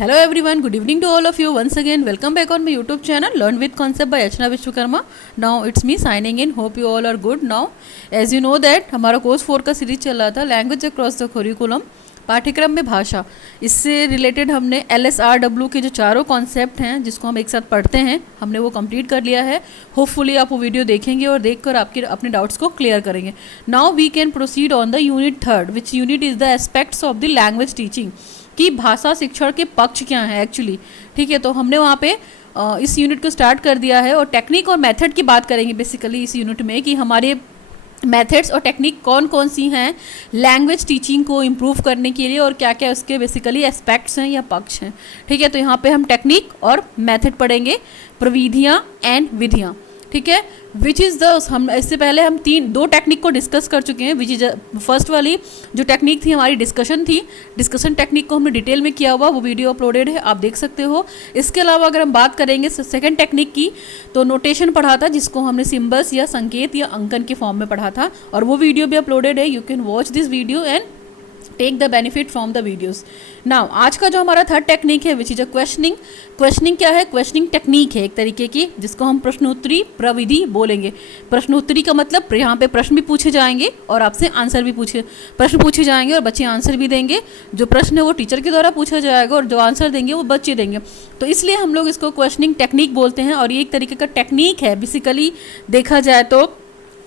Hello everyone, good evening to all of you. Once again, welcome back on my YouTube channel Learn with Concept by Archana Vishwakarma. Now it's me signing in. Hope you all are good now. As you know that हमारा course 4 का series चल रहा था language across the curriculum, पाठ्यक्रम में भाषा। इससे related हमने LSRW के जो चारों कॉन्सेप्ट हैं जिसको हम एक साथ पढ़ते हैं, हमने वो कंप्लीट कर लिया है। होपफुली आप वो वीडियो देखेंगे और देखकर आपके अपने डाउट्स को क्लियर करेंगे। Now we can proceed on the unit 3, which unit is the aspects of the language teaching, कि भाषा शिक्षण के पक्ष क्या हैं एक्चुअली। ठीक है, तो हमने वहाँ पे इस यूनिट को स्टार्ट कर दिया है और टेक्निक और मेथड की बात करेंगे बेसिकली इस यूनिट में, कि हमारे मेथड्स और टेक्निक कौन कौन सी हैं लैंग्वेज टीचिंग को इम्प्रूव करने के लिए और क्या क्या उसके बेसिकली एस्पेक्ट्स हैं या पक्ष हैं। ठीक है, तो यहाँ पे हम टेक्निक और मेथड पढ़ेंगे, प्रविधियाँ एंड विधियाँ। ठीक है, विच इज़ द, हम इससे पहले हम दो टेक्निक को डिस्कस कर चुके हैं। विच इज फर्स्ट वाली जो टेक्निक थी हमारी डिस्कशन थी, डिस्कशन टेक्निक को हमने डिटेल में किया हुआ, वो वीडियो अपलोडेड है, आप देख सकते हो। इसके अलावा अगर हम बात करेंगे सेकंड टेक्निक की, तो नोटेशन पढ़ा था जिसको हमने सिंबल्स या संकेत या अंकन के फॉर्म में पढ़ा था, और वो वीडियो भी अपलोडेड है। You can watch this video and take the benefit from the videos. Now आज का जो हमारा थर्ड टेक्निक है which is a questioning. Questioning क्या है? क्वेश्चनिंग टेक्निक है एक तरीके की, जिसको हम प्रश्नोत्तरी प्रविधि बोलेंगे। प्रश्नोत्तरी का मतलब यहाँ पे प्रश्न भी पूछे जाएंगे और आपसे आंसर भी प्रश्न पूछे जाएंगे और बच्चे आंसर भी देंगे। जो प्रश्न है वो टीचर के द्वारा पूछा जाएगा और जो आंसर देंगे वो बच्चे देंगे। तो इसलिए हम लोग इसको क्वेश्चनिंग टेक्निक बोलते हैं और ये एक तरीके का टेक्निक है बेसिकली देखा जाए तो।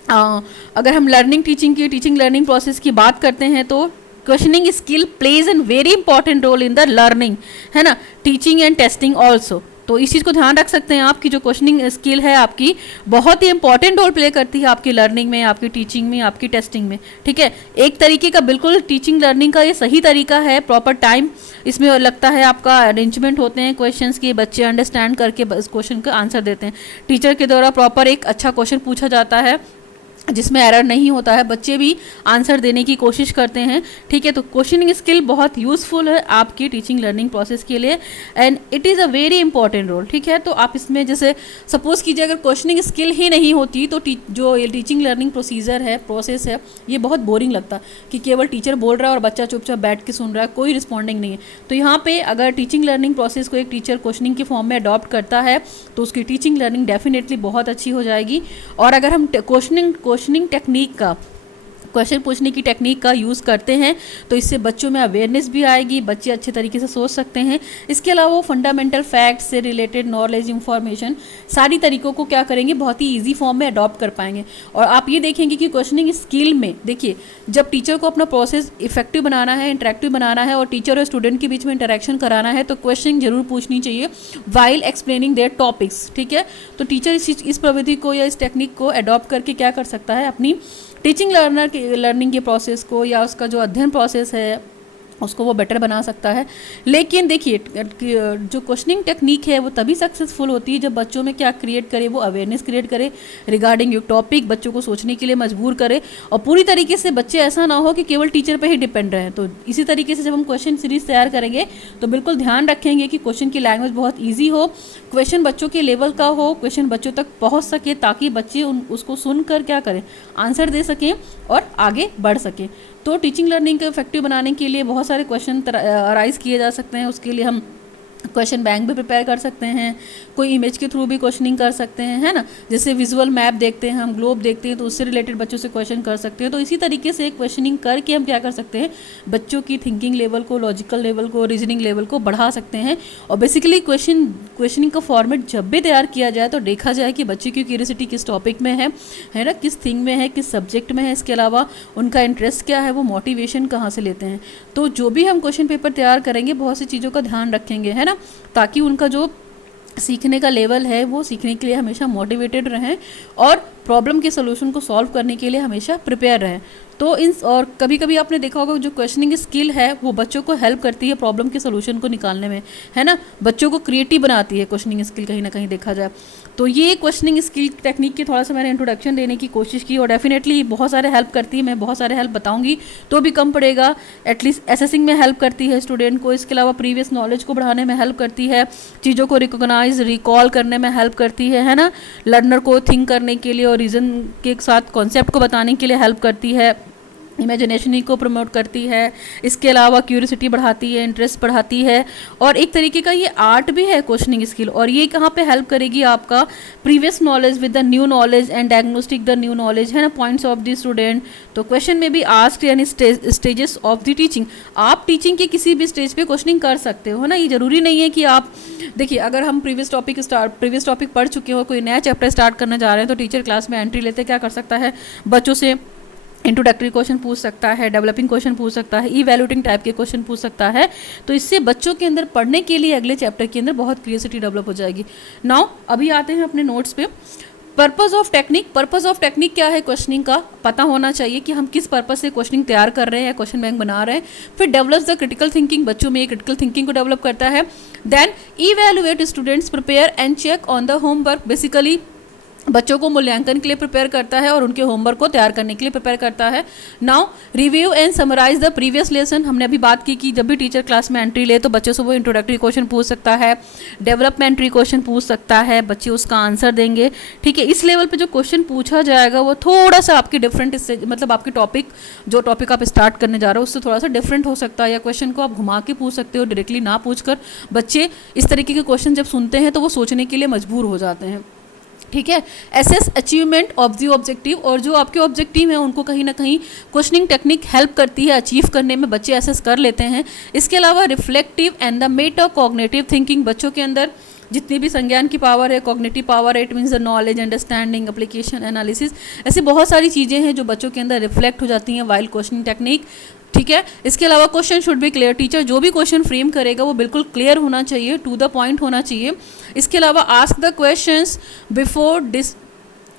अगर हम लर्निंग टीचिंग की, टीचिंग लर्निंग प्रोसेस की बात करते हैं तो questioning skill plays an very important role in the learning, है ना, टीचिंग एंड टेस्टिंग ऑल्सो। तो इस चीज़ को ध्यान रख सकते हैं आपकी जो क्वेश्चनिंग स्किल है आपकी बहुत ही इंपॉर्टेंट रोल प्ले करती है आपकी लर्निंग में, आपकी टीचिंग में, आपकी टेस्टिंग में। ठीक है, एक तरीके का बिल्कुल टीचिंग लर्निंग का ये सही तरीका है। प्रॉपर टाइम इसमें लगता है, आपका अरेंजमेंट होते हैं क्वेश्चंस के, बच्चे अंडरस्टैंड करके इस क्वेश्चन का आंसर देते हैं। टीचर के द्वारा प्रॉपर एक अच्छा क्वेश्चन पूछा जाता है जिसमें एरर नहीं होता है, बच्चे भी आंसर देने की कोशिश करते हैं। ठीक है, तो क्वेश्चनिंग स्किल बहुत यूज़फुल है आपकी टीचिंग लर्निंग प्रोसेस के लिए and it is a very important role. ठीक है, तो आप इसमें जैसे सपोज़ कीजिए अगर क्वेश्चनिंग स्किल ही नहीं होती तो जो ये टीचिंग लर्निंग प्रोसेस है ये बहुत बोरिंग लगता कि केवल टीचर बोल रहा है और बच्चा चुपचाप बैठ के सुन रहा है, कोई रिस्पॉन्डिंग नहीं है। तो यहाँ पे अगर टीचिंग लर्निंग प्रोसेस को एक टीचर क्वेश्चनिंग के फॉर्म में अडॉप्ट करता है तो उसकी टीचिंग लर्निंग डेफिनेटली बहुत अच्छी हो जाएगी। और अगर हम क्वेश्चनिंग टेक्निक का, क्वेश्चन पूछने की टेक्निक का यूज़ करते हैं तो इससे बच्चों में अवेयरनेस भी आएगी, बच्चे अच्छे तरीके से सोच सकते हैं। इसके अलावा वो फंडामेंटल फैक्ट्स से रिलेटेड नॉलेज, इंफॉर्मेशन, सारी तरीक़ों को क्या करेंगे बहुत ही इजी फॉर्म में अडॉप्ट कर पाएंगे। और आप ये देखेंगे कि क्वेश्चनिंग स्किल में देखिए, जब टीचर को अपना प्रोसेस इफेक्टिव बनाना है, इंटरेक्टिव बनाना है और टीचर और स्टूडेंट के बीच में इंटरेक्शन कराना है तो क्वेश्चन जरूर पूछनी चाहिए वाइल एक्सप्लेनिंग देयर टॉपिक्स। ठीक है, तो टीचर इस प्रविधि को या इस टेक्निक को अडॉप्ट करके क्या कर सकता है, अपनी टीचिंग लर्निंग के प्रोसेस को या उसका जो अध्ययन प्रोसेस है उसको वो बेटर बना सकता है। लेकिन देखिए जो क्वेश्चनिंग टेक्निक है वो तभी सक्सेसफुल होती है जब बच्चों में क्या क्रिएट करे, वो अवेयरनेस क्रिएट करे रिगार्डिंग योर टॉपिक, बच्चों को सोचने के लिए मजबूर करे और पूरी तरीके से बच्चे ऐसा ना हो कि केवल टीचर पे ही डिपेंड रहे। तो इसी तरीके से जब हम क्वेश्चन सीरीज तैयार करेंगे तो बिल्कुल ध्यान रखेंगे कि क्वेश्चन की लैंग्वेज बहुत ईजी हो, क्वेश्चन बच्चों के लेवल का हो, क्वेश्चन बच्चों तक पहुँच सके ताकि बच्चे उसको सुनकर क्या करें, आंसर दे सकें और आगे बढ़ सकें। तो टीचिंग लर्निंग को इफेक्टिव बनाने के लिए बहुत सारे क्वेश्चन अराइज किए जा सकते हैं। उसके लिए हम क्वेश्चन बैंक भी प्रिपेयर कर सकते हैं, कोई इमेज के थ्रू भी क्वेश्चनिंग कर सकते हैं, है ना, जैसे विजुअल मैप देखते हैं, हम ग्लोब देखते हैं तो उससे रिलेटेड बच्चों से क्वेश्चन कर सकते हैं। तो इसी तरीके से क्वेश्चनिंग करके हम क्या कर सकते हैं, बच्चों की थिंकिंग लेवल को, लॉजिकल लेवल को, रीजनिंग लेवल को बढ़ा सकते हैं। और बेसिकली क्वेश्चनिंग का फॉर्मेट जब भी तैयार किया जाए तो देखा जाए कि बच्चे की क्यूरियोसिटी किस टॉपिक में है ना, किस थिंग में है, किस सब्जेक्ट में है, इसके अलावा उनका इंटरेस्ट क्या है, वो मोटिवेशन कहाँ से लेते हैं। तो जो भी हम क्वेश्चन पेपर तैयार करेंगे बहुत सी चीज़ों का ध्यान रखेंगे, है ना, ताकि उनका जो सीखने का लेवल है वो सीखने के लिए हमेशा मोटिवेटेड रहें और प्रॉब्लम के सोल्यूशन को सॉल्व करने के लिए हमेशा प्रिपेयर रहें। तो और कभी कभी आपने देखा होगा जो क्वेश्चनिंग स्किल है वो बच्चों को हेल्प करती है प्रॉब्लम के सोल्यूशन को निकालने में, है ना, बच्चों को क्रिएटिव बनाती है क्वेश्चनिंग स्किल कहीं ना कहीं देखा जाए। तो ये क्वेश्चनिंग स्किल टेक्निक की थोड़ा सा मैंने इंट्रोडक्शन देने की कोशिश की और डेफिनेटली बहुत सारे हेल्प करती है, मैं बहुत सारे हेल्प बताऊंगी तो भी कम पड़ेगा। एटलीस्ट असेसिंग में हेल्प करती है स्टूडेंट को, इसके अलावा प्रीवियस नॉलेज को बढ़ाने में हेल्प करती है, चीज़ों को रिकॉग्नाइज रिकॉल करने में हेल्प करती है ना, लर्नर को थिंक करने के लिए और रीज़न के साथ कॉन्सेप्ट को बताने के लिए हेल्प करती है। इमेजिनेशन को प्रमोट करती है, इसके अलावा क्यूरियोसिटी बढ़ाती है, इंटरेस्ट बढ़ाती है, और एक तरीके का ये आर्ट भी है क्वेश्चनिंग स्किल। और ये कहाँ पे हेल्प करेगी आपका previous knowledge with the new knowledge and diagnostic the new knowledge, है ना, पॉइंट्स ऑफ द स्टूडेंट। तो क्वेश्चन में भी आस्क्ड यानी स्टेजेस ऑफ द टीचिंग, आप टीचिंग के किसी भी स्टेज पे क्वेश्चनिंग कर सकते हो, है ना। ये जरूरी नहीं है कि आप देखिए, अगर हम प्रीवियस टॉपिक पढ़ चुके हो, कोई नया चैप्टर स्टार्ट करने जा रहे हैं, तो टीचर क्लास में एंट्री लेते क्या कर सकता है, बच्चों से इंट्रोडक्टरी क्वेश्चन पूछ सकता है, डेवलपिंग क्वेश्चन पूछ सकता है, इवैल्यूएटिंग टाइप के क्वेश्चन पूछ सकता है। तो इससे बच्चों के अंदर पढ़ने के लिए अगले चैप्टर के अंदर बहुत क्यूरियोसिटी डेवलप हो जाएगी। नाउ अभी आते हैं अपने नोट्स पे। पर्पस ऑफ टेक्निक क्या है क्वेश्चनिंग का, पता होना चाहिए कि हम किस पर्पस से क्वेश्चनिंग तैयार कर रहे हैं या क्वेश्चन बैंक बना रहे हैं। फिर डेवलप्स द क्रिटिकल थिंकिंग, बच्चों में क्रिटिकल थिंकिंग को डेवलप करता है। Then evaluate students, prepare and check on the homework, basically बच्चों को मूल्यांकन के लिए प्रिपेयर करता है और उनके होमवर्क को तैयार करने के लिए प्रिपेयर करता है। Now review and summarise the previous lesson, हमने अभी बात की कि जब भी टीचर क्लास में एंट्री ले तो बच्चों से वो इंट्रोडक्टरी क्वेश्चन पूछ सकता है, डेवलपमेंट्री क्वेश्चन पूछ सकता है, बच्चे उसका आंसर देंगे, ठीक है। इस लेवल पे जो क्वेश्चन पूछा जाएगा वो थोड़ा सा आपकी डिफरेंट, इससे मतलब आपके जो टॉपिक आप स्टार्ट करने जा रहे हो उससे थोड़ा सा डिफरेंट हो सकता है, या क्वेश्चन को आप घुमा के पूछ सकते हो, डायरेक्टली ना पूछ कर। बच्चे इस तरीके के क्वेश्चन जब सुनते हैं तो वो सोचने के लिए मजबूर हो जाते हैं, ठीक है। Assess achievement of the objective, और जो आपके ऑब्जेक्टिव हैं उनको कहीं ना कहीं क्वेश्चनिंग टेक्निक हेल्प करती है अचीव करने में, बच्चे एसेस कर लेते हैं। इसके अलावा reflective and the Meta cognitive thinking, बच्चों के अंदर जितनी भी संज्ञान की पावर है, कॉग्निटिव पावर है, it means the knowledge, understanding, application, analysis, ऐसी बहुत सारी चीज़ें हैं जो बच्चों के अंदर रिफ्लेक्ट हो जाती हैं वाइल क्वेश्चनिंग टेक्निक, ठीक है। इसके अलावा question should be clear, teacher जो भी क्वेश्चन फ्रेम करेगा वो बिल्कुल क्लियर होना चाहिए, टू द पॉइंट होना चाहिए। इसके अलावा ask the questions before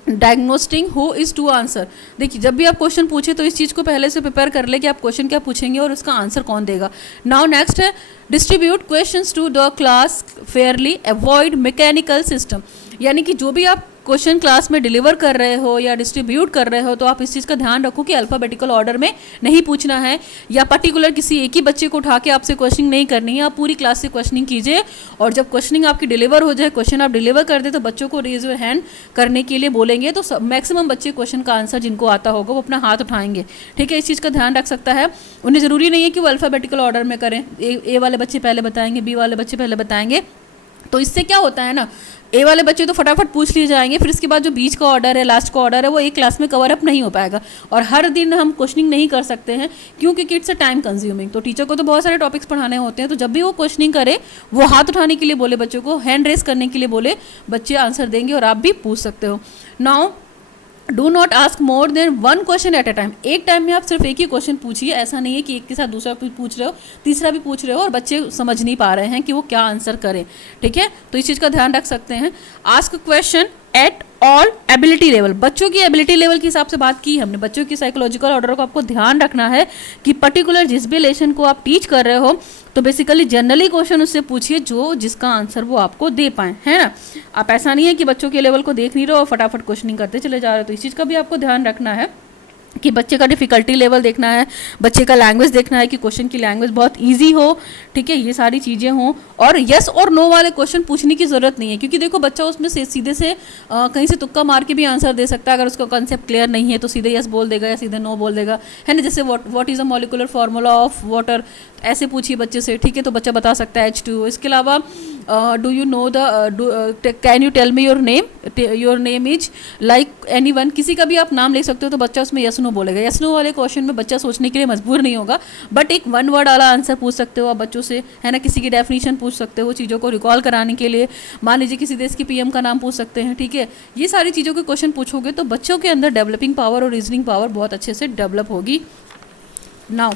diagnosing who is to answer, देखिए जब भी आप क्वेश्चन पूछे तो इस चीज़ को पहले से प्रिपेयर कर ले कि आप क्वेश्चन क्या पूछेंगे और उसका आंसर कौन देगा। नाउ नेक्स्ट है distribute questions to the class fairly, avoid mechanical system, यानी कि जो भी आप क्वेश्चन क्लास में डिलीवर कर रहे हो या डिस्ट्रीब्यूट कर रहे हो तो आप इस चीज़ का ध्यान रखो कि अल्फ़ाबेटिकल ऑर्डर में नहीं पूछना है, या पर्टिकुलर किसी एक ही बच्चे को उठा के आपसे क्वेश्चनिंग नहीं करनी है, आप पूरी क्लास से क्वेश्चनिंग कीजिए। और जब क्वेश्चनिंग आपकी डिलीवर हो जाए, क्वेश्चन आप डिलीवर कर दे तो बच्चों को रेज योर हैंड करने के लिए बोलेंगे, तो मैक्सिमम बच्चे क्वेश्चन का आंसर जिनको आता होगा वो अपना हाथ उठाएंगे, ठीक है। इस चीज़ का ध्यान रख सकता है। उन्हें ज़रूरी नहीं है कि वो अल्फ़ाबेटिकल ऑर्डर में करें, ए वाले बच्चे पहले बताएंगे, बी वाले बच्चे पहले बताएंगे, तो इससे क्या होता है ना, ए वाले बच्चे तो फटाफट पूछ लिए जाएंगे, फिर इसके बाद जो बीच का ऑर्डर है, लास्ट का ऑर्डर है, वो एक क्लास में कवर अप नहीं हो पाएगा। और हर दिन हम क्वेश्चनिंग नहीं कर सकते हैं क्योंकि इट्स अ टाइम कंज्यूमिंग, तो टीचर को तो बहुत सारे टॉपिक्स पढ़ाने होते हैं, तो जब भी वो क्वेश्चनिंग करे वो हाथ उठाने के लिए बोले, बच्चों को हैंड रेस करने के लिए बोले, बच्चे आंसर देंगे और आप भी पूछ सकते हो। Now do not ask more than one question at a time, एक टाइम में आप सिर्फ एक ही क्वेश्चन पूछिए, ऐसा नहीं है कि एक के साथ दूसरा भी पूछ रहे हो, तीसरा भी पूछ रहे हो और बच्चे समझ नहीं पा रहे हैं कि वो क्या आंसर करें, ठीक है। तो इस चीज़ का ध्यान रख सकते हैं। Ask question at all ability level, बच्चों की एबिलिटी लेवल के हिसाब से बात की हमने, बच्चों की साइकोलॉजिकल ऑर्डर को आपको ध्यान रखना है कि पर्टिकुलर जिस भी लेसन को आप टीच कर रहे हो तो बेसिकली जनरली क्वेश्चन उससे पूछिए जो जिसका आंसर वो आपको दे पाए, है ना। आप ऐसा नहीं है कि बच्चों के लेवल को देख नहीं रहे हो और फटाफट क्वेश्चनिंग करते चले जा रहे हो, तो इस चीज़ का भी आपको ध्यान रखना है कि बच्चे का डिफ़िकल्टी लेवल देखना है, बच्चे का लैंग्वेज देखना है कि क्वेश्चन की लैंग्वेज बहुत इजी हो, ठीक है, ये सारी चीज़ें हों। और यस और नो वाले क्वेश्चन पूछने की ज़रूरत नहीं है, क्योंकि देखो बच्चा उसमें से सीधे से कहीं से तुक्का मार के भी आंसर दे सकता है, अगर उसका कॉन्सेप्ट क्लियर नहीं है तो सीधे यस बोल देगा या सीधे नो बोल देगा, है ना। जैसे what is a molecular formula of water, ऐसे पूछिए बच्चे से, ठीक है, तो बच्चा बता सकता है H2O। इसके अलावा do you know can you tell me your name is like anyone, किसी का भी आप नाम ले सकते हो तो बच्चा उसमें यस नो बोलेगा। यस नो वाले क्वेश्चन में बच्चा सोचने के लिए मजबूर नहीं होगा, बट एक वन वर्ड वाला आंसर पूछ सकते हो आप बच्चों से, है ना। किसी की डेफिनेशन पूछ सकते हो चीज़ों को रिकॉल कराने के लिए, मान लीजिए किसी देश की पीएम का नाम पूछ सकते हैं, ठीक है। ये सारी चीज़ों के क्वेश्चन पूछोगे तो बच्चों के अंदर डेवलपिंग पावर और रीजनिंग पावर बहुत अच्छे से डेवलप होगी। Now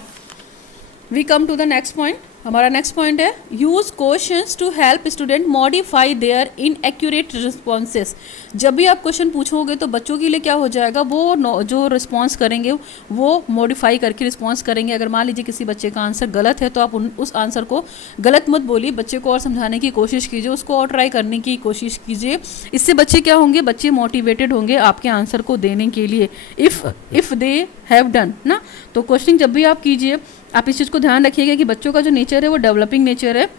we come to the next point. हमारा नेक्स्ट पॉइंट है use questions to help student modify their inaccurate responses. जब भी आप क्वेश्चन पूछोगे तो बच्चों के लिए क्या हो जाएगा, वो जो रिस्पॉन्स करेंगे वो मॉडिफाई करके रिस्पॉन्स करेंगे। अगर मान लीजिए किसी बच्चे का आंसर गलत है तो आप उस आंसर को गलत मत बोलिए, बच्चे को और समझाने की कोशिश कीजिए, उसको और ट्राई करने की कोशिश कीजिए। इससे बच्चे क्या होंगे, बच्चे मोटिवेटेड होंगे आपके आंसर को देने के लिए, इफ़ दे हैव डन ना। तो क्वेश्चन जब भी आप कीजिए आप इस चीज़ को ध्यान रखिएगा कि बच्चों का जो नेचर है वो डेवलपिंग नेचर है,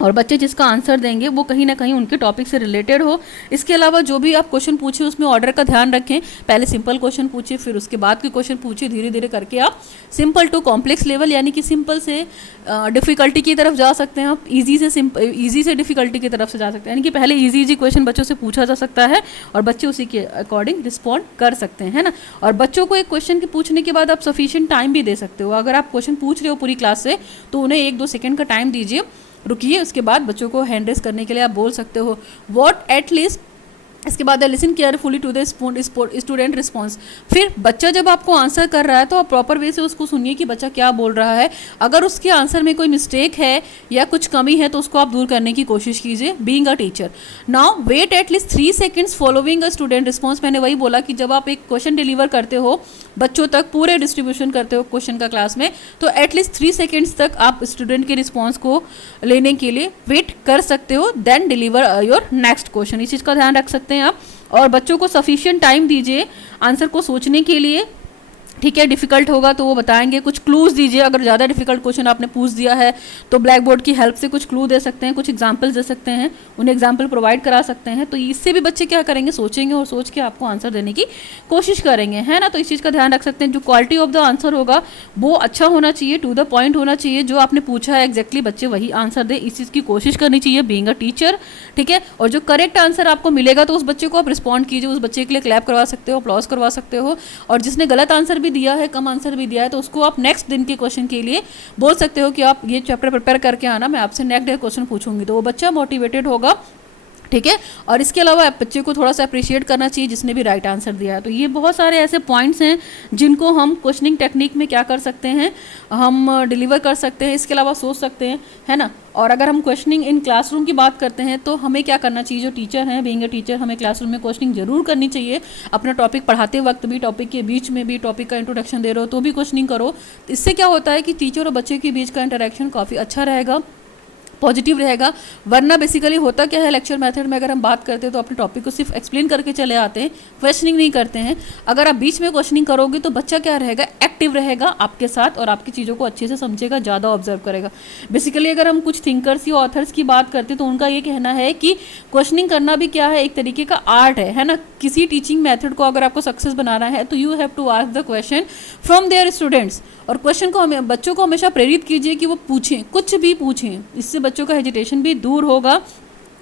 और बच्चे जिसका आंसर देंगे वो कहीं ना कहीं उनके टॉपिक से रिलेटेड हो। इसके अलावा जो भी आप क्वेश्चन पूछिए उसमें ऑर्डर का ध्यान रखें, पहले सिंपल क्वेश्चन पूछिए, फिर उसके बाद के क्वेश्चन पूछिए, धीरे धीरे करके आप सिंपल टू कॉम्प्लेक्स लेवल यानी कि सिंपल से डिफ़िकल्टी की तरफ जा सकते हैं, आप ईजी से डिफ़िकल्टी की तरफ से जा सकते हैं, यानी कि पहले ईजी क्वेश्चन बच्चों से पूछा जा सकता है और बच्चे उसी के अकॉर्डिंग रिस्पॉन्ड कर सकते हैं, है ना। और बच्चों को एक क्वेश्चन के पूछने के बाद आप सफिशिएंट टाइम भी दे सकते हो। अगर आप क्वेश्चन पूछ रहे हो पूरी क्लास से तो उन्हें 1-2 सेकेंड का टाइम दीजिए, रुकिए, उसके बाद बच्चों को हैंड रेस करने के लिए आप बोल सकते हो व्हाट एट लीस्ट। इसके बाद listen carefully to the student response. फिर बच्चा जब आपको आंसर कर रहा है तो आप प्रॉपर वे से उसको सुनिए कि बच्चा क्या बोल रहा है। अगर उसके आंसर में कोई मिस्टेक है या कुछ कमी है तो उसको आप दूर करने की कोशिश कीजिए being a teacher. Now wait at least 3 seconds following a student response. मैंने वही बोला कि जब आप एक क्वेश्चन डिलीवर करते हो बच्चों तक, पूरे डिस्ट्रीब्यूशन करते हो क्वेश्चन का क्लास में, तो एटलीस्ट 3 सेकेंड्स तक आप स्टूडेंट के रिस्पॉन्स को लेने के लिए वेट कर सकते हो, then deliver your next question. इस चीज़ का ध्यान रख सकते हैं आप। और बच्चों को सफिशिएंट टाइम दीजिए आंसर को सोचने के लिए, ठीक है। डिफिकल्ट होगा तो वो बताएंगे, कुछ क्लूज दीजिए। अगर ज़्यादा डिफिकल्ट क्वेश्चन आपने पूछ दिया है तो ब्लैक बोर्ड की हेल्प से कुछ क्लू दे सकते हैं, कुछ एग्जाम्पल्स दे सकते हैं, उन्हें एग्जाम्पल प्रोवाइड करा सकते हैं। तो इससे भी बच्चे क्या करेंगे, सोचेंगे और सोच के आपको आंसर देने की कोशिश करेंगे, है ना। तो इस चीज़ का ध्यान रख सकते हैं। जो क्वालिटी ऑफ द आंसर होगा वो अच्छा होना चाहिए, टू द पॉइंट होना चाहिए, जो आपने पूछा है एग्जैक्टली बच्चे वही आंसर दे, इस चीज़ की कोशिश करनी चाहिए बीइंग अ टीचर, ठीक है। और जो करेक्ट आंसर आपको मिलेगा तो उस बच्चे को आप रिस्पॉन्ड कीजिए, उस बच्चे के लिए क्लैप करवा सकते हो, अप्लॉज करवा सकते हो। और जिसने गलत आंसर भी दिया है, कम आंसर भी दिया है, तो उसको आप नेक्स्ट दिन के क्वेश्चन के लिए बोल सकते हो कि आप ये चैप्टर प्रिपेयर करके आना, मैं आपसे नेक्स्ट डे क्वेश्चन पूछूंगी। तो वो बच्चा मोटिवेटेड होगा, ठीक है। और इसके अलावा बच्चे को थोड़ा सा अप्रिशिएट करना चाहिए जिसने भी राइट आंसर दिया है। तो ये बहुत सारे ऐसे पॉइंट्स हैं जिनको हम क्वेश्चनिंग टेक्निक में क्या कर सकते हैं, हम डिलीवर कर सकते हैं। इसके अलावा सोच सकते हैं, है ना। और अगर हम क्वेश्चनिंग इन क्लासरूम की बात करते हैं तो हमें क्या करना चाहिए, जो टीचर हैं बीइंग अ टीचर हमें क्लासरूम में क्वेश्चनिंग जरूर करनी चाहिए। अपना टॉपिक पढ़ाते वक्त भी, टॉपिक के बीच में भी, टॉपिक का इंट्रोडक्शन दे रहे हो तो भी क्वेश्चनिंग करो। इससे क्या होता है कि टीचर और बच्चे के बीच का इंटरेक्शन काफ़ी अच्छा रहेगा, पॉजिटिव रहेगा। वरना बेसिकली होता क्या है, लेक्चर मेथड में अगर हम बात करते हैं तो अपने टॉपिक को सिर्फ एक्सप्लेन करके चले आते हैं, क्वेश्चनिंग नहीं करते हैं। अगर आप बीच में क्वेश्चनिंग करोगे तो बच्चा क्या रहेगा, एक्टिव रहेगा आपके साथ और आपकी चीज़ों को अच्छे से समझेगा, ज़्यादा ऑब्जर्व करेगा। बेसिकली अगर हम कुछ थिंकर्स या ऑथर्स की बात करते हैं तो उनका ये कहना है कि क्वेश्चनिंग करना भी क्या है, एक तरीके का आर्ट है ना। किसी टीचिंग मेथड को अगर आपको सक्सेस बनाना है तो you have to ask the question from their students. और क्वेश्चन को हमें बच्चों को हमेशा प्रेरित कीजिए कि वो पूछें, कुछ भी पूछें, इससे बच्चों का हेजिटेशन भी दूर होगा।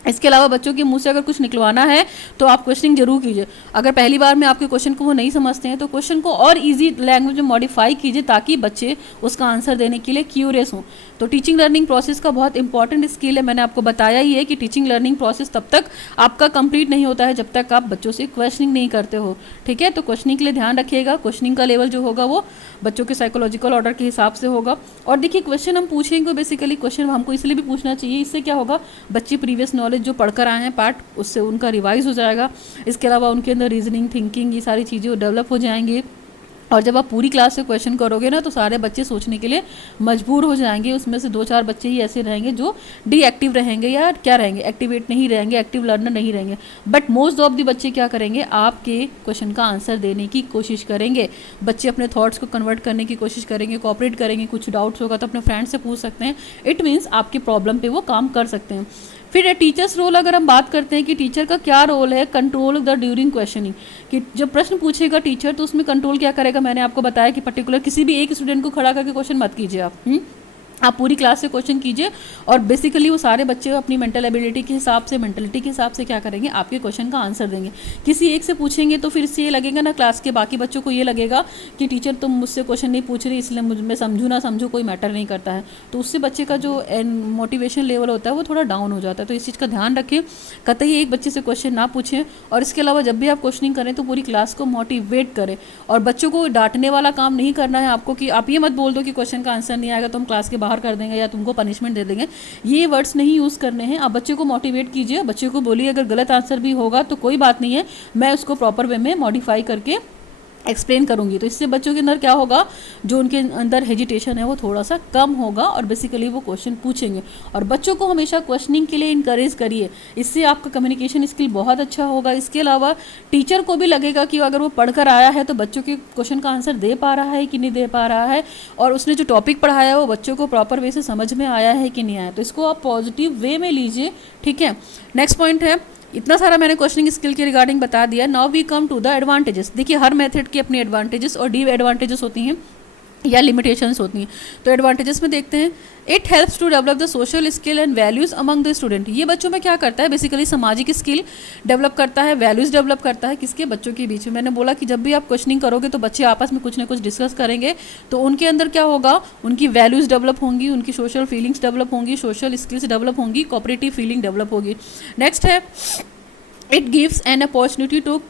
इसके अलावा बच्चों के मुंह से अगर कुछ निकलवाना है तो आप क्वेश्चनिंग जरूर कीजिए। अगर पहली बार में आपके क्वेश्चन को वो नहीं समझते हैं तो क्वेश्चन को और इजी लैंग्वेज में मॉडिफाई कीजिए ताकि बच्चे उसका आंसर देने के लिए क्यूरियस हों। तो टीचिंग लर्निंग प्रोसेस का बहुत इंपॉर्टेंट स्किल है, मैंने आपको बताया ही है कि टीचिंग लर्निंग प्रोसेस तब तक आपका कंप्लीट नहीं होता है जब तक आप बच्चों से क्वेश्चनिंग नहीं करते हो, ठीक है। तो क्वेश्चनिंग के लिए ध्यान रखिएगा, क्वेश्चनिंग का लेवल जो होगा वो बच्चों के साइकोलॉजिकल ऑर्डर के हिसाब से होगा। और देखिए क्वेश्चन हम पूछेंगे, बेसिकली क्वेश्चन हमको इसलिए भी पूछना चाहिए, इससे क्या होगा, बच्चे प्रीवियस नॉलेज जो पढ़कर आए हैं पार्ट, उससे उनका रिवाइज हो जाएगा। इसके अलावा उनके अंदर रीजनिंग, थिंकिंग, ये सारी चीज़ें डेवलप हो जाएंगी। और जब आप पूरी क्लास से क्वेश्चन करोगे ना तो सारे बच्चे सोचने के लिए मजबूर हो जाएंगे। उसमें से 2-4 बच्चे ही ऐसे रहेंगे जो डीएक्टिव रहेंगे या क्या रहेंगे, एक्टिवेट नहीं रहेंगे, एक्टिव लर्नर नहीं रहेंगे। बट मोस्ट ऑफ द बच्चे क्या करेंगे, आपके क्वेश्चन का आंसर देने की कोशिश करेंगे। बच्चे अपने थॉट्स को कन्वर्ट करने की कोशिश करेंगे, कोऑपरेट करेंगे। कुछ डाउट्स होगा तो अपने फ्रेंड से पूछ सकते हैं। इट मीन्स आपकी प्रॉब्लम पे वो काम कर सकते हैं। फिर टीचर्स रोल अगर हम बात करते हैं कि टीचर का क्या रोल है, कंट्रोल द ड्यूरिंग क्वेश्चनिंग, कि जब प्रश्न पूछेगा टीचर तो उसमें कंट्रोल क्या करेगा। मैंने आपको बताया कि पर्टिकुलर किसी भी एक स्टूडेंट को खड़ा करके क्वेश्चन मत कीजिए आप पूरी क्लास से क्वेश्चन कीजिए। और बेसिकली वो सारे बच्चे अपनी मेंटल एबिलिटी के हिसाब से, मेंटलिटी के हिसाब से क्या करेंगे, आपके क्वेश्चन का आंसर देंगे। किसी एक से पूछेंगे तो फिर इससे ये लगेगा ना, क्लास के बाकी बच्चों को ये लगेगा कि टीचर तुम मुझसे क्वेश्चन नहीं पूछ रही, इसलिए मैं समझूँ ना समझूँ कोई मैटर नहीं करता है। तो उससे बच्चे का जो मोटिवेशन लेवल होता है वो थोड़ा डाउन हो जाता है। तो इस चीज़ का ध्यान रखें, कतई एक बच्चे से क्वेश्चन ना पूछें। और इसके अलावा जब भी आप क्वेश्चनिंग करें तो पूरी क्लास को मोटिवेट करें। और बच्चों को डांटने वाला काम नहीं करना है आपको, कि आप ये मत बोल दो कि क्वेश्चन का आंसर नहीं आएगा तो हम क्लास के बाहर कर देंगे या तुमको पनिशमेंट दे देंगे। ये वर्ड्स नहीं यूज़ करने हैं। आप बच्चे को मोटिवेट कीजिए, बच्चे को बोलिए अगर गलत आंसर भी होगा तो कोई बात नहीं है, मैं उसको प्रॉपर वे में मॉडिफाई करके एक्सप्लेन करूँगी, तो इससे बच्चों के अंदर क्या होगा, जो उनके अंदर हेजिटेशन है वो थोड़ा सा कम होगा और बेसिकली वो क्वेश्चन पूछेंगे। और बच्चों को हमेशा क्वेश्चनिंग के लिए इनकरेज करिए, इससे आपका कम्युनिकेशन स्किल बहुत अच्छा होगा। इसके अलावा टीचर को भी लगेगा कि अगर वो पढ़कर आया है तो बच्चों के क्वेश्चन का आंसर दे पा रहा है कि नहीं दे पा रहा है, और उसने जो टॉपिक पढ़ाया है वो बच्चों को प्रॉपर वे से समझ में आया है कि नहीं आया। तो इसको आप पॉजिटिव वे में लीजिए, ठीक है। नेक्स्ट पॉइंट है, इतना सारा मैंने क्वेश्चनिंग स्किल के रिगार्डिंग बता दिया। Now we come to the advantages. देखिए हर मेथड की अपनी एडवांटेजेस और डी एडवांटेजेस होती हैं या लिमिटेशंस होती हैं। तो एडवांटेजेस में देखते हैं, it helps to develop the social skill and values among the student. ये बच्चों में क्या करता है, बेसिकली सामाजिक स्किल डेवलप करता है, वैल्यूज़ डेवलप करता है, किसके, बच्चों के बीच में। मैंने बोला कि जब भी आप क्वेश्चनिंग करोगे तो बच्चे आपस में कुछ ना कुछ डिस्कस करेंगे, तो उनके अंदर क्या होगा, उनकी वैल्यूज़ डेवलप होंगी, उनकी सोशल फीलिंग्स डेवलप होंगी, सोशल स्किल्स डेवलप होंगी, कोऑपरेटिव फीलिंग डेवलप होगी। नेक्स्ट है, it gives an opportunity to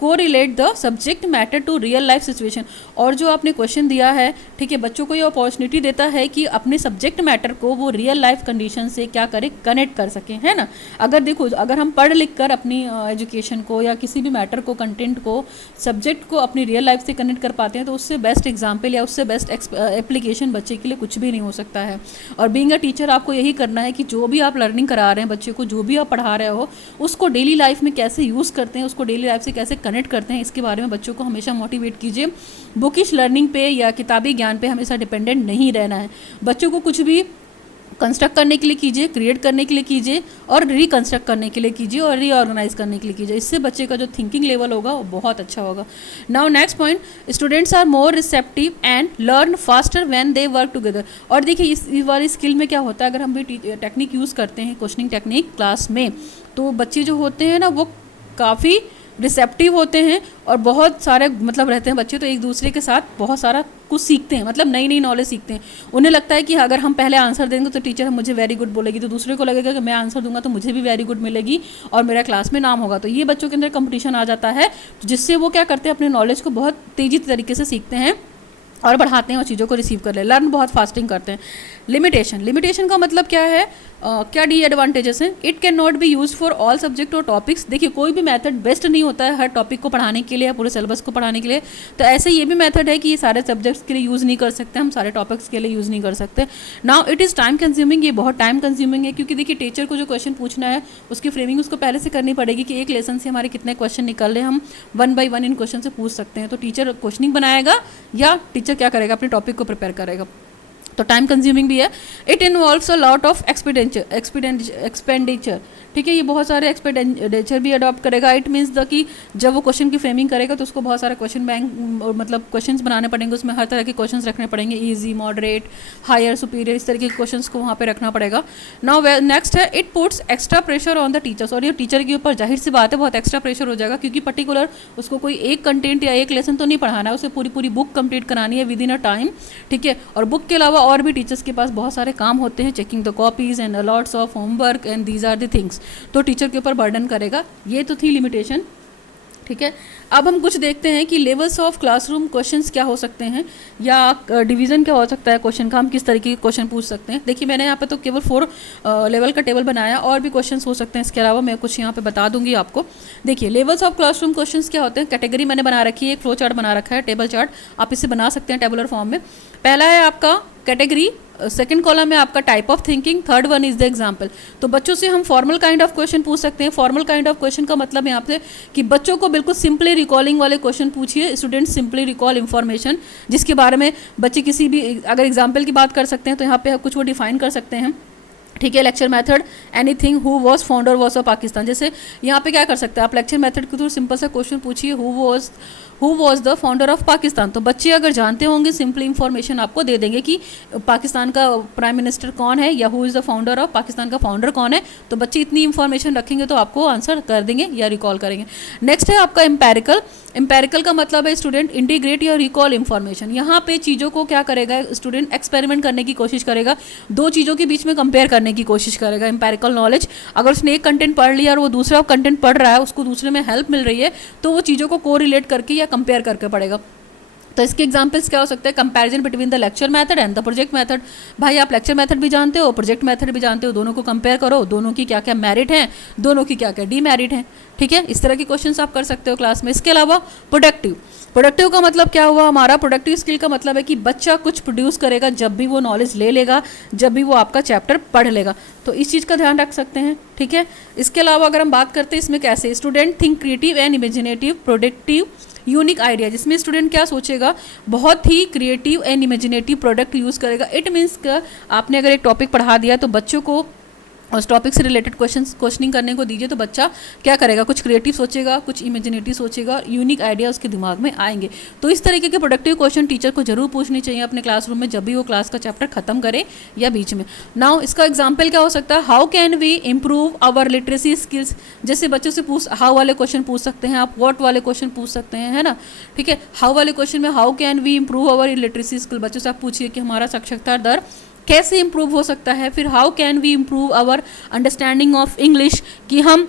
correlate the subject matter to real life situation। और जो आपने क्वेश्चन दिया है, ठीक है, बच्चों को ये अपॉर्चुनिटी देता है कि अपने सब्जेक्ट मैटर को वो रियल लाइफ कंडीशन से क्या करें, कनेक्ट कर सकें, है ना। अगर देखो, अगर हम पढ़ लिख कर अपनी एजुकेशन को या किसी भी मैटर को, कंटेंट को, सब्जेक्ट को अपनी रियल लाइफ से कनेक्ट कर पाते हैं, तो उससे बेस्ट एग्जाम्पल या उससे बेस्ट एप्लीकेशन बच्चे के लिए कुछ भी नहीं हो सकता है। और बीइंग अ टीचर आपको यही करना है कि जो भी आप लर्निंग करा रहे हैं बच्चे को, जो भी आप पढ़ा रहे हो, उसको डेली लाइफ में कैसे यूज़ करते हैं, उसको डेली लाइफ से कैसे कनेक्ट करते हैं, इसके बारे में बच्चों को हमेशा मोटिवेट कीजिए। बुकिश लर्निंग पे या किताबी ज्ञान पे हमेशा डिपेंडेंट नहीं रहना है। बच्चों को कुछ भी कंस्ट्रक्ट करने के लिए कीजिए, क्रिएट करने के लिए कीजिए, और रिकंस्ट्रक्ट करने के लिए कीजिए, और रीऑर्गेनाइज करने के लिए कीजिए। इससे बच्चे का जो थिंकिंग लेवल होगा वो बहुत अच्छा होगा। Now next point, students are more receptive and learn faster when they work together. और देखिए इस वाली स्किल में क्या होता है, अगर हम भी टेक्निक यूज़ करते हैं, क्वेश्चनिंग टेक्निक क्लास में, तो बच्चे जो होते हैं ना वो काफ़ी रिसेप्टिव होते हैं और बहुत सारे मतलब रहते हैं बच्चे, तो एक दूसरे के साथ बहुत सारा कुछ सीखते हैं, मतलब नई नई नॉलेज सीखते हैं। उन्हें लगता है कि अगर हम पहले आंसर देंगे तो टीचर मुझे वेरी गुड बोलेगी, तो दूसरे को लगेगा कि मैं आंसर दूंगा तो मुझे भी वेरी गुड मिलेगी और मेरा क्लास में नाम होगा। तो ये बच्चों के अंदर कंपटीशन आ जाता है, जिससे वो क्या करते हैं, अपने नॉलेज को बहुत तेज़ी तरीके से सीखते हैं और बढ़ाते हैं और चीज़ों को रिसीव कर ले, लर्न बहुत फास्टिंग करते हैं। लिमिटेशन का मतलब क्या है, क्या डी एडवांटेजेस हैं, it can not be use for all subject और टॉपिक्स। देखिए कोई भी मेथड बेस्ट नहीं होता है हर टॉपिक को पढ़ाने के लिए या पूरे सिलेबस को पढ़ाने के लिए। तो ऐसे ये भी मेथड है कि ये सारे सब्जेक्ट्स के लिए यूज़ नहीं कर सकते, हम सारे टॉपिक्स के लिए यूज़ नहीं कर सकते। Now it is time consuming, ये बहुत टाइम कंज्यूमिंग है, क्योंकि देखिए टीचर को जो क्वेश्चन पूछना है उसकी फ्रेमिंग उसको पहले से करनी पड़ेगी कि एक लेसन से हमारे कितने क्वेश्चन निकल रहे हैं, हम 1 बाय 1 इन क्वेश्चन से पूछ सकते हैं। तो टीचर क्वेश्चनिंग बनाएगा या टीचर क्या करेगा, अपने टॉपिक को प्रिपेयर करेगा, तो टाइम कंज्यूमिंग भी है। It involves a lot of expenditure, ठीक है, ये बहुत सारे एक्सपेंडिचर भी अडॉप्ट करेगा। इट मीन्स द कि जब वो क्वेश्चन की फ्रेमिंग करेगा तो उसको बहुत सारे क्वेश्चन बैंक मतलब क्वेश्चंस बनाने पड़ेंगे, उसमें हर तरह के क्वेश्चंस रखने पड़ेंगे, इजी, मॉडरेट, हायर, सुपीरियर, इस तरह के क्वेश्चंस को वहाँ पे रखना पड़ेगा। नाउ नेक्स्ट है, it puts extra pressure on the teachers, और ये टीचर के ऊपर जाहिर सी बात है बहुत एक्स्ट्रा प्रेशर हो जाएगा, क्योंकि पर्टिकुलर उसको कोई एक कंटेंट या एक लेसन तो नहीं पढ़ाना है, उसे पूरी बुक कंप्लीट करानी है विद इन अ टाइम, ठीक है। और बुक के अलावा और भी टीचर्स के पास बहुत सारे काम होते हैं, checking the copies and a lots of homework and these are the things, तो टीचर के ऊपर बर्डन करेगा। ये तो थी लिमिटेशन, ठीक है। अब हम कुछ देखते हैं कि लेवल्स ऑफ क्लासरूम क्वेश्चंस क्या हो सकते हैं, या डिवीज़न क्या हो सकता है क्वेश्चन का, हम किस तरीके के क्वेश्चन पूछ सकते हैं। देखिए मैंने यहाँ पे तो केवल 4 लेवल का टेबल बनाया, और भी क्वेश्चंस हो सकते हैं, इसके अलावा मैं कुछ यहाँ पे बता दूंगी आपको। देखिए लेवल्स ऑफ क्लासरूम क्वेश्चंस क्या होते हैं, कैटेगरी मैंने बना रखी है, एक फ्लो चार्ट बना रखा है, टेबल चार्ट, आप इसे बना सकते हैं टेबुलर फॉर्म में। पहला है आपका कैटेगरी, सेकंड कॉलम में आपका type of thinking, third one is the example. तो बच्चों से हम फॉर्मल काइंड ऑफ क्वेश्चन पूछ सकते हैं। फॉर्मल काइंड ऑफ क्वेश्चन का मतलब यहाँ पे कि बच्चों को बिल्कुल सिंपली रिकॉलिंग वाले क्वेश्चन पूछिए, स्टूडेंट सिंपली रिकॉल इन्फॉर्मेशन, जिसके बारे में बच्चे किसी भी अगर एग्जाम्पल की बात कर सकते हैं तो यहाँ पे कुछ वो डिफाइन कर सकते हैं, ठीक है। Lecture method, anything, who was founder was of Pakistan, जैसे यहाँ पे क्या कर सकते हैं आप, लेक्चर मेथड के थ्रू सिंपल सा क्वेश्चन पूछिए, who was the founder of Pakistan. तो बच्चे अगर जानते होंगे सिंपली इंफॉर्मेशन आपको दे देंगे कि पाकिस्तान का प्राइम मिनिस्टर कौन है, या who is the founder of Pakistan का फाउंडर कौन है। तो बच्चे इतनी इंफॉर्मेशन रखेंगे तो आपको आंसर कर देंगे या रिकॉल करेंगे। नेक्स्ट है आपका एम्पेरिकल। एम्पेरिकल का मतलब है स्टूडेंट इंटीग्रेट या रिकॉल इन्फॉर्मेशन। यहाँ पे चीज़ों को क्या करेगा स्टूडेंट, एक्सपेरिमेंट करने की कोशिश करेगा, दो चीज़ों के बीच में कंपेयर करने की कोशिश करेगा। एम्पेरिकल नॉलेज, अगर उसने एक कंटेंट पढ़ लिया और वो दूसरा कंटेंट पढ़ रहा है, उसको दूसरे में हेल्प मिल रही है, तो वो चीज़ों को कोरिलेट करके या कंपेयर करके पढ़ेगा। तो इसके एग्जांपल्स क्या हो सकते हैं, comparison between the lecture method and the project method. भाई आप लेक्चर मेथड भी जानते हो, प्रोजेक्ट मेथड भी जानते हो, दोनों को कंपेयर करो, दोनों की क्या क्या मेरिट हैं, दोनों की क्या क्या डीमेरिट हैं। ठीक है, इस तरह के क्वेश्चंस आप कर सकते हो क्लास में। इसके अलावा प्रोडक्टिव, प्रोडक्टिव का मतलब क्या हुआ हमारा, प्रोडक्टिव स्किल का मतलब है कि बच्चा कुछ प्रोड्यूस करेगा जब भी वो नॉलेज ले लेगा, जब भी वो आपका चैप्टर पढ़ लेगा, तो इस चीज़ का ध्यान रख सकते हैं। ठीक है, इसके अलावा अगर हम बात करते हैं इसमें कैसे, student think creative and imaginative productive unique idea, जिसमें स्टूडेंट क्या सोचेगा, बहुत ही creative and imaginative product use करेगा। इट मीन्स आपने अगर एक टॉपिक पढ़ा दिया तो बच्चों को उस टॉपिक से रिलेटेड क्वेश्चनिंग करने को दीजिए, तो बच्चा क्या करेगा, कुछ क्रिएटिव सोचेगा, कुछ इमेजिनेटिव सोचेगा, यूनिक आइडिया उसके दिमाग में आएंगे। तो इस तरीके के प्रोडक्टिव क्वेश्चन टीचर को जरूर पूछनी चाहिए अपने क्लासरूम में, जब भी वो क्लास का चैप्टर खत्म करे या बीच में। नाउ इसका एग्जाम्पल क्या हो सकता है, how can we improve our literacy skills, जैसे बच्चों से हाउ वाले क्वेश्चन पूछ सकते हैं आप, व्हाट वाले क्वेश्चन पूछ सकते हैं, है ना। ठीक है, हाउ वाले क्वेश्चन में how can we improve our literacy skill, बच्चों से आप पूछिए कि हमारा साक्षरता दर कैसे इम्प्रूव हो सकता है। फिर how can we improve our understanding of English, कि हम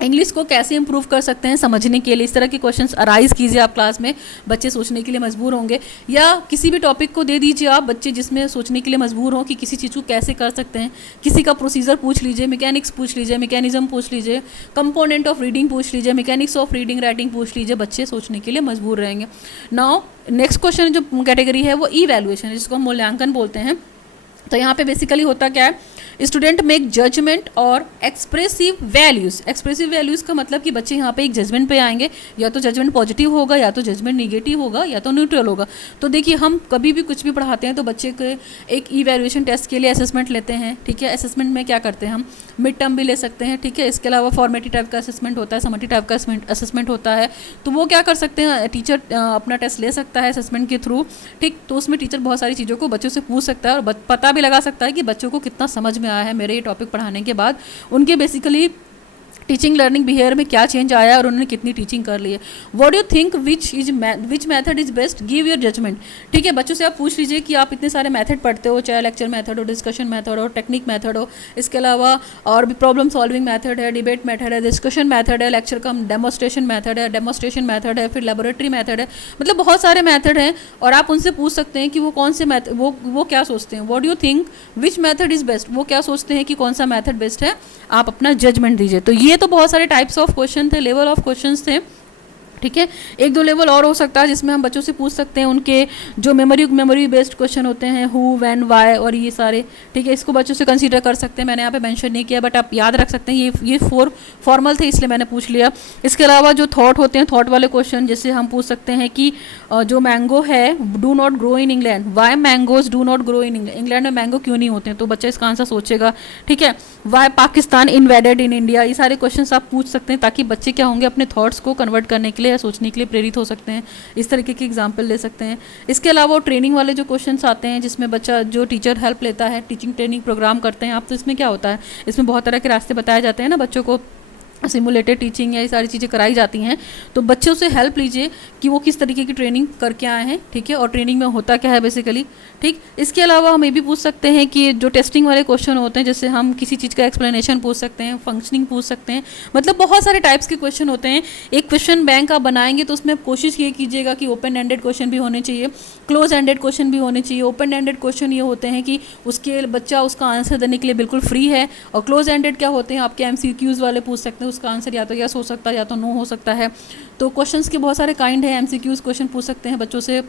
इंग्लिश को कैसे इंप्रूव कर सकते हैं समझने के लिए। इस तरह के क्वेश्चंस अराइज कीजिए आप क्लास में, बच्चे सोचने के लिए मजबूर होंगे। या किसी भी टॉपिक को दे दीजिए आप बच्चे जिसमें सोचने के लिए मजबूर हों कि किसी चीज़ को कैसे कर सकते हैं। किसी का प्रोसीजर पूछ लीजिए, मैकेनिक्स पूछ लीजिए, मैकेनिज्म पूछ लीजिए, कंपोनेंट ऑफ रीडिंग पूछ लीजिए, मैकेनिक्स ऑफ रीडिंग राइटिंग पूछ लीजिए, बच्चे सोचने के लिए मजबूर रहेंगे। नाउ नेक्स्ट क्वेश्चन जो कैटेगरी है वो ई वैल्यूएशन, जिसको हम मूल्यांकन बोलते हैं। तो यहाँ पे बेसिकली होता क्या है, स्टूडेंट मेक जजमेंट और एक्सप्रेसिव वैल्यूज़। एक्सप्रेसिव वैल्यूज़ का मतलब कि बच्चे यहाँ पे एक जजमेंट पे आएंगे, या तो जजमेंट पॉजिटिव होगा, या तो जजमेंट निगेटिव होगा, या तो न्यूट्रल होगा। तो देखिए हम कभी भी कुछ भी पढ़ाते हैं तो बच्चे के एक इवैल्यूएशन टेस्ट के लिए असेसमेंट लेते हैं। ठीक है, असेसमेंट में क्या करते हैं हम, मिड टर्म भी ले सकते हैं। ठीक है, इसके अलावा फॉर्मेटिव टाइप का असेसमेंट होता है, समरी टाइप का असेसमेंट होता है। तो वो क्या कर सकते हैं, टीचर अपना टेस्ट ले सकता है असेसमेंट के थ्रू। ठीक, तो उसमें टीचर बहुत सारी चीज़ों को बच्चों से पूछ सकता है और पता भी लगा सकता है कि बच्चों को कितना समझ में आया है मेरे ये टॉपिक पढ़ाने के बाद, उनके बेसिकली टीचिंग लर्निंग बिहेवियर में क्या चेंज आया और उन्होंने कितनी टीचिंग कर ली है। What do you think which method is best, give your judgement. ठीक है, बच्चों से आप पूछ लीजिए कि आप इतने सारे मेथड पढ़ते हो, चाहे लेक्चर मेथड हो, डिस्कशन मेथड हो, टेक्निक मेथड हो, इसके अलावा और भी प्रॉब्लम सॉल्विंग मेथड है, डिबेट मेथड है, डिस्कशन मेथड है, लेक्चर का डेमोस्ट्रेशन मेथड है, फिर लेबोरेटरी मेथड है, मतलब बहुत सारे मेथड हैं। और आप उनसे पूछ सकते हैं कि वो कौन से मेथड, वो क्या सोचते हैं, what do you think which method is best, वो क्या सोचते हैं कि कौन सा मेथड बेस्ट है, आप अपना जजमेंट दीजिए। तो ये तो बहुत सारे टाइप्स ऑफ क्वेश्चन थे, लेवल ऑफ क्वेश्चंस थे। ठीक है, एक दो लेवल और हो सकता है जिसमें हम बच्चों से पूछ सकते हैं उनके जो मेमोरी बेस्ड क्वेश्चन होते हैं, हु, व्हेन, व्हाई और ये सारे। ठीक है, इसको बच्चों से कंसीडर कर सकते हैं, मैंने यहाँ पे मेंशन नहीं किया बट आप याद रख सकते हैं, ये 4 फॉर्मल थे इसलिए मैंने पूछ लिया। इसके अलावा जो थॉट होते हैं, थॉट वाले क्वेश्चन, जैसे हम पूछ सकते हैं कि जो मैंगो है do not grow in England, why mangoes do not grow in England, England में मैंगो क्यों नहीं होते हैं, तो बच्चा इसका आंसर सोचेगा। ठीक है, why Pakistan invaded in India, ये सारे क्वेश्चन आप पूछ सकते हैं ताकि बच्चे क्या होंगे, अपने थॉट्स को कन्वर्ट करने के लिए या सोचने के लिए प्रेरित हो सकते हैं। इस तरीके की एग्जाम्पल ले सकते हैं। इसके अलावा ट्रेनिंग वाले जो क्वेश्चंस आते हैं जिसमें बच्चा जो टीचर हेल्प लेता है, टीचिंग ट्रेनिंग प्रोग्राम करते हैं आप, तो इसमें क्या होता है, इसमें बहुत तरह के रास्ते बताए जाते हैं ना बच्चों को, सिमुलेटेड टीचिंग या ये सारी चीज़ें कराई जाती हैं। तो बच्चों से हेल्प लीजिए कि वो किस तरीके की ट्रेनिंग करके आए हैं। ठीक है, और ट्रेनिंग में होता क्या है बेसिकली। ठीक, इसके अलावा हम ये भी पूछ सकते हैं कि जो टेस्टिंग वाले क्वेश्चन होते हैं, जैसे हम किसी चीज़ का एक्सप्लेनेशन पूछ सकते हैं, फंक्शनिंग पूछ सकते हैं, मतलब बहुत सारे टाइप्स के क्वेश्चन होते हैं। एक क्वेश्चन बैंक आप बनाएंगे तो उसमें आप कोशिश ये कीजिएगा कि ओपन एंडेड क्वेश्चन भी होने चाहिए, क्लोज एंडेड क्वेश्चन भी होने चाहिए। ओपन एंडेड क्वेश्चन ये होते हैं कि उसके बच्चा उसका आंसर देने के लिए बिल्कुल फ्री है, और क्लोज एंडेड क्या होते हैं, आपके MCQs वाले पूछ सकते हैं, उसका आंसर या तो यस हो सकता है या तो नो हो सकता है। तो क्वेश्चंस के बहुत सारे काइंड है, MCQs क्वेश्चन पूछ सकते हैं बच्चों से,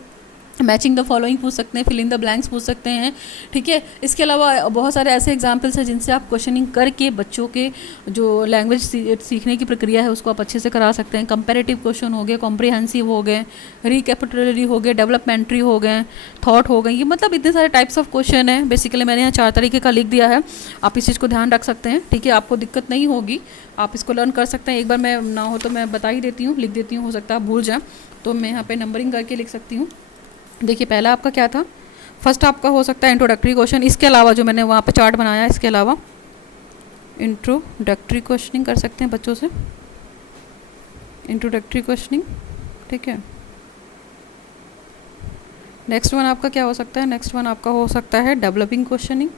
मैचिंग द फॉलोइंग पूछ सकते हैं, फिल इन द ब्लैंक्स पूछ सकते हैं। ठीक है, इसके अलावा बहुत सारे ऐसे एग्जाम्पल्स हैं जिनसे आप क्वेश्चनिंग करके बच्चों के जो लैंग्वेज सीखने की प्रक्रिया है उसको आप अच्छे से करा सकते हैं। कंपैरेटिव क्वेश्चन हो गए, कॉम्प्रिहेंसिव हो गए, रिकैपिटुलरी हो गए, डेवलपमेंट्री हो गए, थॉट हो गए, ये मतलब इतने सारे टाइप्स ऑफ क्वेश्चन हैं। बेसिकली मैंने यहाँ 4 तरीके का लिख दिया है, आप इस चीज़ को ध्यान रख सकते हैं। ठीक है, आपको दिक्कत नहीं होगी, आप इसको लर्न कर सकते हैं। एक बार मैं ना हो तो मैं बता ही देती हूँ, लिख देती हूँ, हो सकता है आप भूल जाएँ, तो मैं यहाँ पे नंबरिंग करके लिख सकती हूँ। देखिए पहला आपका क्या था, फर्स्ट आपका हो सकता है इंट्रोडक्टरी क्वेश्चन, इसके अलावा जो मैंने वहाँ पे चार्ट बनाया इसके अलावा इंट्रोडक्टरी क्वेश्चनिंग कर सकते हैं बच्चों से, इंट्रोडक्टरी क्वेश्चनिंग। ठीक है, नेक्स्ट वन आपका क्या हो सकता है, नेक्स्ट वन आपका हो सकता है डेवलपिंग क्वेश्चनिंग,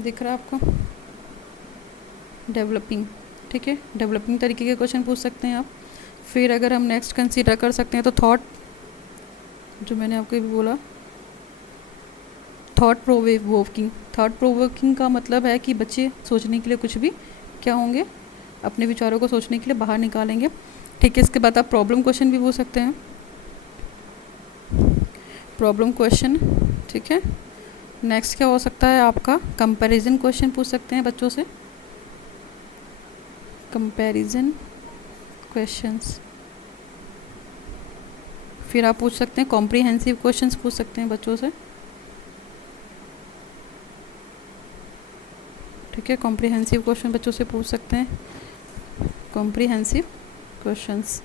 दिख रहा है आपको, डेवलपिंग। ठीक है, डेवलपिंग तरीके के क्वेश्चन पूछ सकते हैं आप। फिर अगर हम नेक्स्ट कंसीडर कर सकते हैं तो थॉट, जो मैंने आपको भी बोला, थॉट प्रोवोकिंग। थॉट प्रोवोकिंग का मतलब है कि बच्चे सोचने के लिए कुछ भी क्या होंगे, अपने विचारों को सोचने के लिए बाहर निकालेंगे। ठीक है, इसके बाद आप प्रॉब्लम क्वेश्चन भी पूछ सकते हैं, प्रॉब्लम क्वेश्चन। ठीक है, नेक्स्ट क्या हो सकता है आपका, कंपैरिजन क्वेश्चन पूछ सकते हैं बच्चों से, कंपैरिजन क्वेश्चंस। फिर आप पूछ सकते हैं कॉम्प्रिहेंसिव क्वेश्चंस पूछ सकते हैं बच्चों से। ठीक है, कॉम्प्रिहेंसिव क्वेश्चन बच्चों से पूछ सकते हैं, कॉम्प्रिहेंसिव क्वेश्चंस।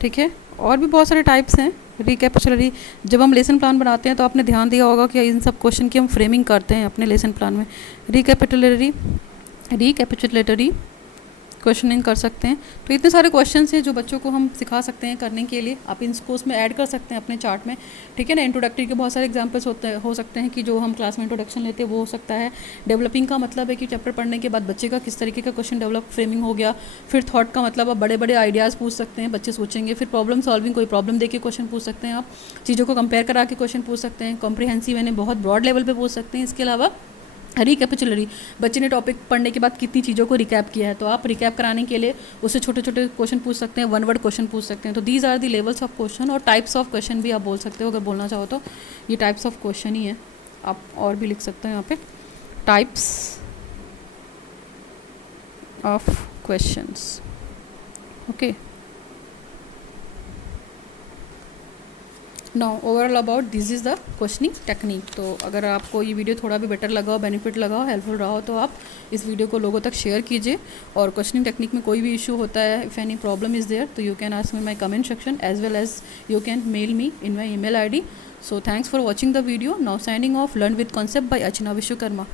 ठीक है, और भी बहुत सारे टाइप्स हैं। रिकैपिचुलरी, जब हम लेसन प्लान बनाते हैं तो आपने ध्यान दिया होगा कि इन सब क्वेश्चन की हम फ्रेमिंग करते हैं अपने लेसन प्लान में। रिकैपिचुलेटरी क्वेश्चनिंग कर सकते हैं। तो इतने सारे क्वेश्चंस हैं जो बच्चों को हम सिखा सकते हैं करने के लिए। आप इन कोर्स में ऐड कर सकते हैं अपने चार्ट में। ठीक है ना, इंट्रोडक्टरी के बहुत सारे एग्जांपल्स हो सकते हैं कि जो हम क्लास में इंट्रोडक्शन लेते हैं वो हो सकता है। डेवलपिंग का मतलब है कि चैप्टर पढ़ने के बाद बच्चे का किस तरीके का क्वेश्चन डेवलप फ्रेमिंग हो गया। फिर थॉट का मतलब आप बड़े बड़े आइडियाज़ पूछ सकते हैं, बच्चे सोचेंगे। फिर प्रॉब्लम सॉल्विंग, कोई प्रॉब्लम दे के क्वेश्चन पूछ सकते हैं आप, चीज़ों को कंपेयर करा के क्वेश्चन पूछ सकते हैं। कॉम्प्रिहेंसिव यानी बहुत ब्रॉड लेवल पर पूछ सकते हैं। इसके अलावा रिकैपिचुलरी, बच्चे ने टॉपिक पढ़ने के बाद कितनी चीज़ों को रिकैप किया है, तो आप रिकैप कराने के लिए उससे छोटे छोटे क्वेश्चन पूछ सकते हैं, वन वर्ड क्वेश्चन पूछ सकते हैं। तो these are the levels of question, और टाइप्स ऑफ क्वेश्चन भी आप बोल सकते हो अगर बोलना चाहो तो। ये टाइप्स ऑफ क्वेश्चन ही है, आप और भी लिख सकते हैं यहाँ पे, types of questions. Okay, now overall about this is the questioning technique. तो अगर आपको ये वीडियो थोड़ा भी बेटर लगा हो, बेनिफिट लगा हो, हेल्पफुल रहा हो, तो आप इस वीडियो को लोगों तक शेयर कीजिए। और क्वेश्चनिंग टेक्निक में कोई भी इशू होता है, if any problem is there, तो you can ask me my comment section as well as you can mail me in my email ID. So thanks for watching the video. Now signing off. Learn with Concept by Archana Vishwakarma.